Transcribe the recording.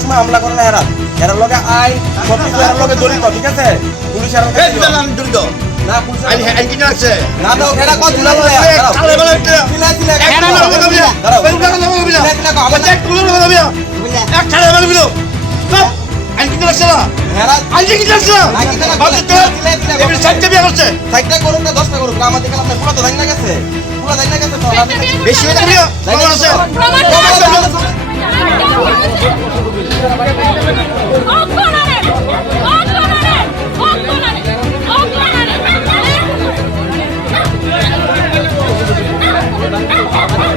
সময় হামলা করে না এরা। এরার লগে আই সব কিছু লগে জড়িত ঠিক আছে? পুলিশ এরার এই দিলাম আমি জড়িত। না পুলিশ আইন আইন কিনে রাখছে না দাও খেলা কত চালে বলে? একটা চিলা চিলা এক টাকা লাভ হবে না দাঁড়াও। এক টাকা লাভ হবে না চিলা চিলা কো আমার লাগছে না আইনজি কি লাগছে না এমনি সাইডটা বিয়ে করছে। সাইডটা করুন না দশটা করুন আমাদের খেলা আপনার পুরো তো ধান না গেছে। পুরো ধান না গেছে তো বেশি হয়ে যাবে প্রমাণ আছে Oh,